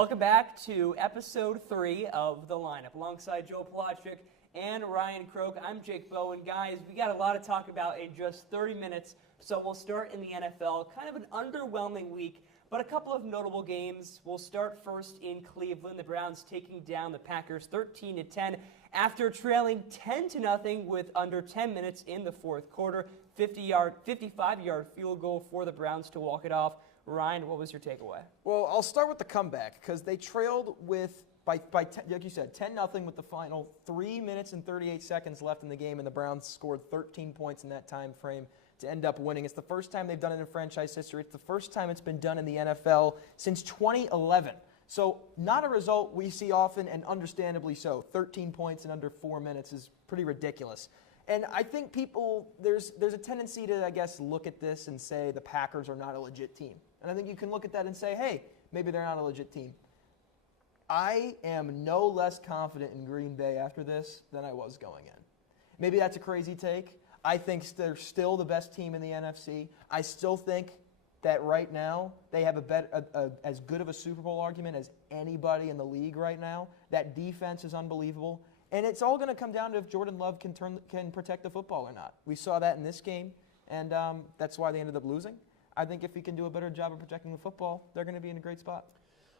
Welcome back to episode 3 of The Lineup. Alongside Joe Plotchik and Ryan Croak, I'm Jake Bowen. Guys, we got a lot to talk about in just 30 minutes, so we'll start in the NFL. Kind of an underwhelming week, but a couple of notable games. We'll start first in Cleveland. The Browns taking down the Packers 13-10 after trailing 10-0 with under 10 minutes in the fourth quarter. 55-yard field goal for the Browns to walk it off. Ryan, what was your takeaway? Well, I'll start with the comeback because they trailed with, like you said, 10-0 with the final 3 minutes and 38 seconds left in the game, and the Browns scored 13 points in that time frame to end up winning. It's the first time they've done it in franchise history. It's the first time it's been done in the NFL since 2011. So not a result we see often, and understandably so. 13 points in under 4 minutes is pretty ridiculous. And I think there's a tendency to, I guess, look at this and say the Packers are not a legit team. And I think you can look at that and say, hey, maybe they're not a legit team. I am no less confident in Green Bay after this than I was going in. Maybe that's a crazy take. I think they're still the best team in the NFC. I still think that right now they have as good of a Super Bowl argument as anybody in the league right now. That defense is unbelievable. And it's all going to come down to if Jordan Love can protect the football or not. We saw that in this game, and that's why they ended up losing. I think if he can do a better job of protecting the football, they're going to be in a great spot.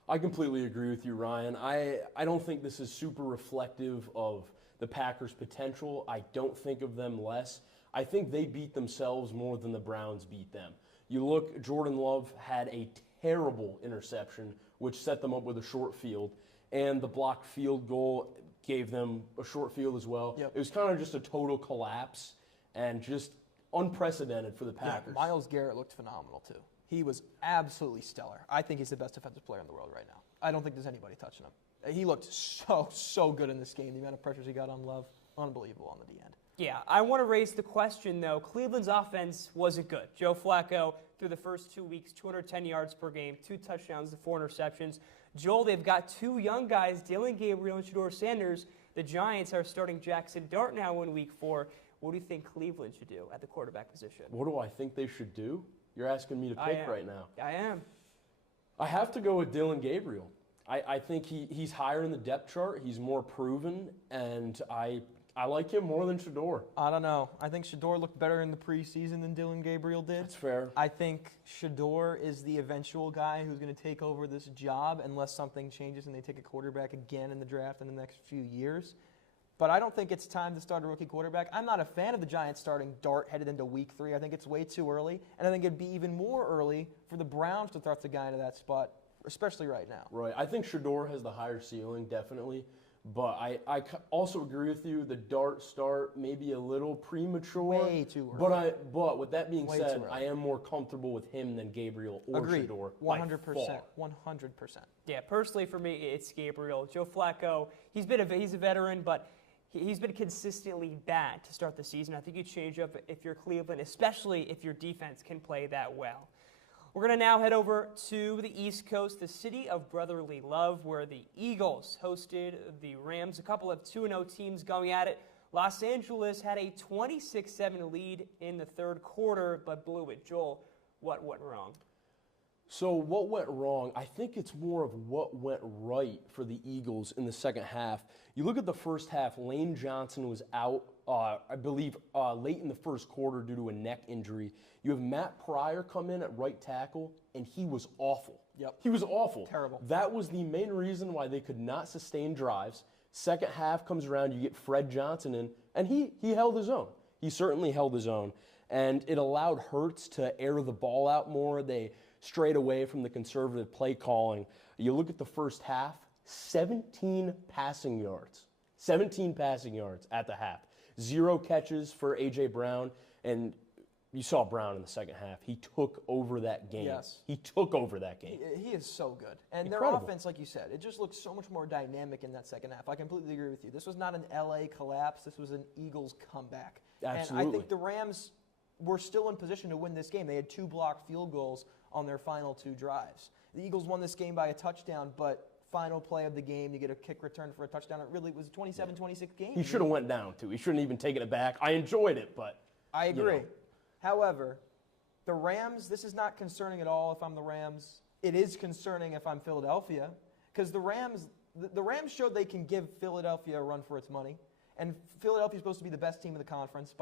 I completely agree with you, Ryan. I don't think this is super reflective of the Packers' potential. I don't think of them less. I think they beat themselves more than the Browns beat them. You look, Jordan Love had a terrible interception, which set them up with a short field, and the blocked field goal gave them a short field as well. Yep. It was kind of just a total collapse and just unprecedented for the Packers. Yeah, Myles Garrett looked phenomenal, too. He was absolutely stellar. I think he's the best defensive player in the world right now. I don't think there's anybody touching him. He looked so good in this game. The amount of pressures he got on Love, unbelievable on the end. Yeah, I want to raise the question, though. Cleveland's offense wasn't good. Joe Flacco, through the first 2 weeks, 210 yards per game, 2 touchdowns to 4 interceptions. Joel, they've got 2 young guys, Dillon Gabriel and Shedeur Sanders. The Giants are starting Jackson Dart now in week 4. What do you think Cleveland should do at the quarterback position? What do I think they should do? You're asking me to pick right now. I am. I have to go with Dillon Gabriel. I think he's higher in the depth chart. He's more proven, and I like him more than Shedeur. I don't know. I think Shedeur looked better in the preseason than Dillon Gabriel did. That's fair. I think Shedeur is the eventual guy who's going to take over this job unless something changes and they take a quarterback again in the draft in the next few years. But I don't think it's time to start a rookie quarterback. I'm not a fan of the Giants starting Dart headed into week 3. I think it's way too early. And I think it'd be even more early for the Browns to start the guy into that spot, especially right now. Right. I think Shedeur has the higher ceiling, definitely. But I also agree with you. The Dart start may be a little premature. Way too early. But with that being said, I am more comfortable with him than Gabriel or Shedeur. 100%. 100%. Yeah, personally for me, it's Gabriel. Joe Flacco, he's a veteran, but he's been consistently bad to start the season. I think you change up if you're Cleveland, especially if your defense can play that well. We're going to now head over to the East Coast, the city of brotherly love, where the Eagles hosted the Rams. A couple of 2-0 teams going at it. Los Angeles had a 26-7 lead in the third quarter, but blew it. Joel, what went wrong? So what went wrong, I think it's more of what went right for the Eagles in the second half. You look at the first half, Lane Johnson was out, I believe, late in the first quarter due to a neck injury. You have Matt Pryor come in at right tackle, and he was awful. Yep. He was awful. Terrible. That was the main reason why they could not sustain drives. Second half comes around, you get Fred Johnson in, and he held his own. He certainly held his own. And it allowed Hurts to air the ball out more. They strayed away from the conservative play calling. You look at the first half, 17 passing yards. 17 passing yards at the half. 0 catches for A.J. Brown, and you saw Brown in the second half. He took over that game. Yes. He took over that game. He is so good. And Incredible. Their offense, like you said, it just looks so much more dynamic in that second half. I completely agree with you. This was not an L.A. collapse. This was an Eagles comeback. Absolutely. And I think the Rams were still in position to win this game. They had 2 blocked field goals on their final 2 drives. The Eagles won this game by a touchdown, but final play of the game, you get a kick return for a touchdown. It really was a 27-26 game. He should have went down, too. He shouldn't even taken it back. I enjoyed it, but I agree. You know. However, the Rams, this is not concerning at all if I'm the Rams. It is concerning if I'm Philadelphia because the Rams showed they can give Philadelphia a run for its money, and Philadelphia's supposed to be the best team in the conference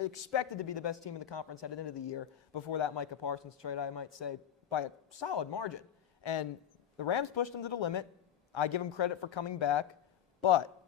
expected to be the best team in the conference headed into the year before that Micah Parsons trade, I might say, by a solid margin. And the Rams pushed them to the limit. I give them credit for coming back, but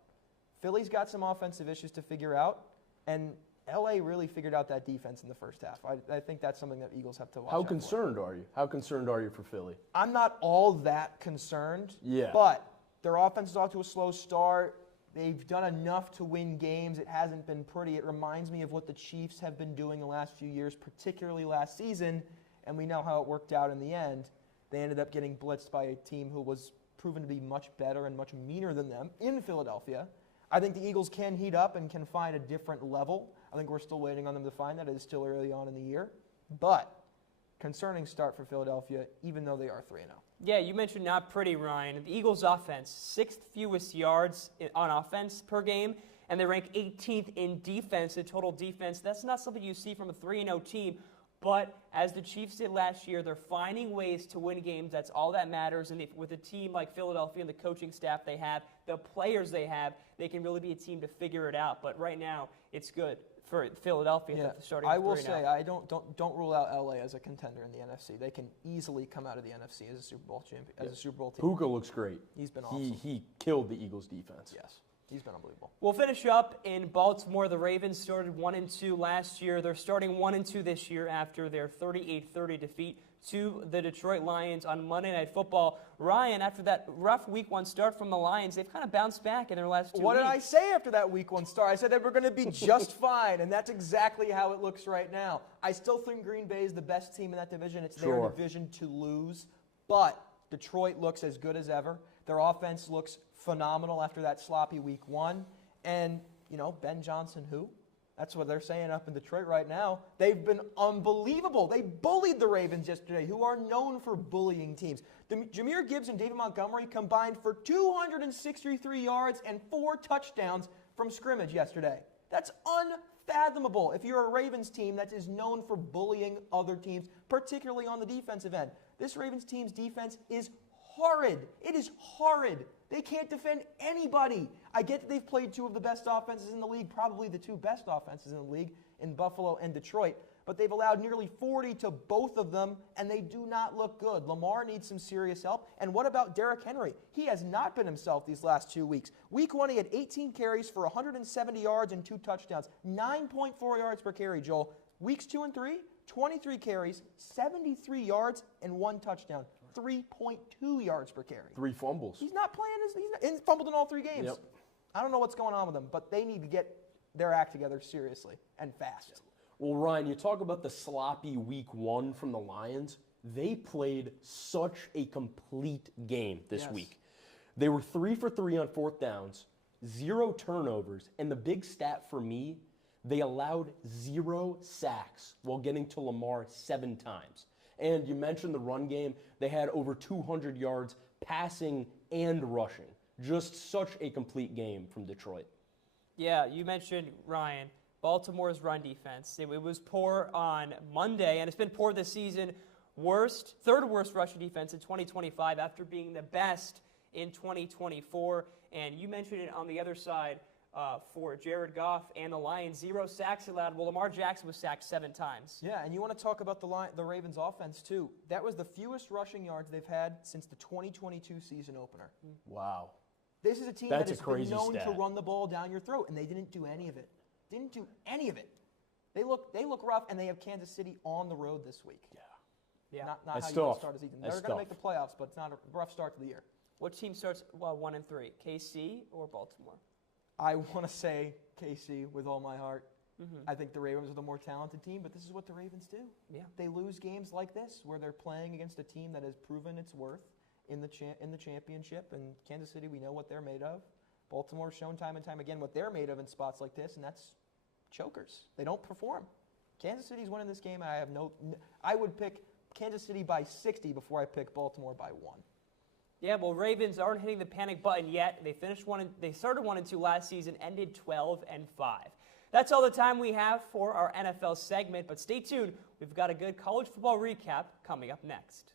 Philly's got some offensive issues to figure out, and LA really figured out that defense in the first half. I think that's something that Eagles have to watch How out for. concerned are you? How concerned are you for Philly? I'm not all that concerned, Yeah. but their offense is off to a slow start. They've done enough to win games. It hasn't been pretty. It reminds me of what the Chiefs have been doing the last few years, particularly last season, and we know how it worked out in the end. They ended up getting blitzed by a team who was proven to be much better and much meaner than them in Philadelphia. I think the Eagles can heat up and can find a different level. I think we're still waiting on them to find that. It is still early on in the year. But concerning start for Philadelphia, even though they are 3-0. Yeah, you mentioned not pretty, Ryan. The Eagles' offense, 6th fewest yards on offense per game, and they rank 18th in defense, in total defense. That's not something you see from a 3-0 team, but as the Chiefs did last year, they're finding ways to win games. That's all that matters, and with a team like Philadelphia and the coaching staff they have, the players they have, they can really be a team to figure it out. But right now, it's good for Philadelphia starting I will 3-0. say I don't rule out LA as a contender in the NFC. They can easily come out of the NFC as a Super Bowl champion, as a Super Bowl team. Puka looks great. He's been awesome. He killed the Eagles defense. Yes, he's been unbelievable. We'll finish up in Baltimore. The Ravens started 1-2 last year. They're starting 1-2 this year after their 38-30 defeat to the Detroit Lions on Monday Night Football. Ryan, after that rough Week 1 start from the Lions, they've kind of bounced back in their last 2 weeks. What did I say after that Week 1 start? I said they were going to be just fine, and that's exactly how it looks right now. I still think Green Bay is the best team in that division. It's their division to lose, but Detroit looks as good as ever. Their offense looks phenomenal after that sloppy Week 1, and, Ben Johnson, who? That's what they're saying up in Detroit right now. They've been unbelievable. They bullied the Ravens yesterday, who are known for bullying teams. Jahmyr Gibbs and David Montgomery combined for 263 yards and 4 touchdowns from scrimmage yesterday. That's unfathomable if you're a Ravens team that is known for bullying other teams, particularly on the defensive end. This Ravens team's defense is horrid. It is horrid. They can't defend anybody. I get that they've played 2 of the best offenses in the league, probably the 2 best offenses in the league in Buffalo and Detroit, but they've allowed nearly 40 to both of them, and they do not look good. Lamar needs some serious help. And what about Derrick Henry? He has not been himself these last 2 weeks. Week 1, he had 18 carries for 170 yards and 2 touchdowns, 9.4 yards per carry, Joel. Weeks 2 and 3, 23 carries, 73 yards, and 1 touchdown. 3.2 yards per carry. 3 fumbles. He's not playing. He's fumbled in all 3 games. Yep. I don't know what's going on with him, but they need to get their act together seriously and fast. Well, Ryan, you talk about the sloppy Week 1 from the Lions. They played such a complete game this week. They were 3 for 3 on 4th downs, 0 turnovers, and the big stat for me, they allowed 0 sacks while getting to Lamar 7 times. And you mentioned the run game. They had over 200 yards passing and rushing. Just such a complete game from Detroit. Yeah, you mentioned, Ryan, Baltimore's run defense. It was poor on Monday, and it's been poor this season. Third worst rushing defense in 2025 after being the best in 2024. And you mentioned it on the other side for Jared Goff and the Lions. 0 sacks allowed. Well, Lamar Jackson was sacked 7 times. Yeah, and you want to talk about the Ravens' offense, too. That was the fewest rushing yards they've had since the 2022 season opener. Wow. This is a team that has been known to run the ball down your throat, and they didn't do any of it. Didn't do any of it. They look rough, and they have Kansas City on the road this week. Yeah. Not That's how you tough. want to start a season. They're That's going to tough. make the playoffs, but it's not a rough start to the year. What team starts 1 and 3? KC or Baltimore? I want to say KC with all my heart. I think the Ravens are the more talented team, but this is what the Ravens do. Yeah. They lose games like this where they're playing against a team that has proven its worth in the championship. And Kansas City, we know what they're made of. Baltimore's shown time and time again what they're made of in spots like this, and that's chokers. They don't perform. Kansas City's winning this game. I would pick Kansas City by 60 before I pick Baltimore by 1. Yeah, well, Ravens aren't hitting the panic button yet. They started 1 and 2 last season, ended 12 and 5. That's all the time we have for our NFL segment, but stay tuned. We've got a good college football recap coming up next.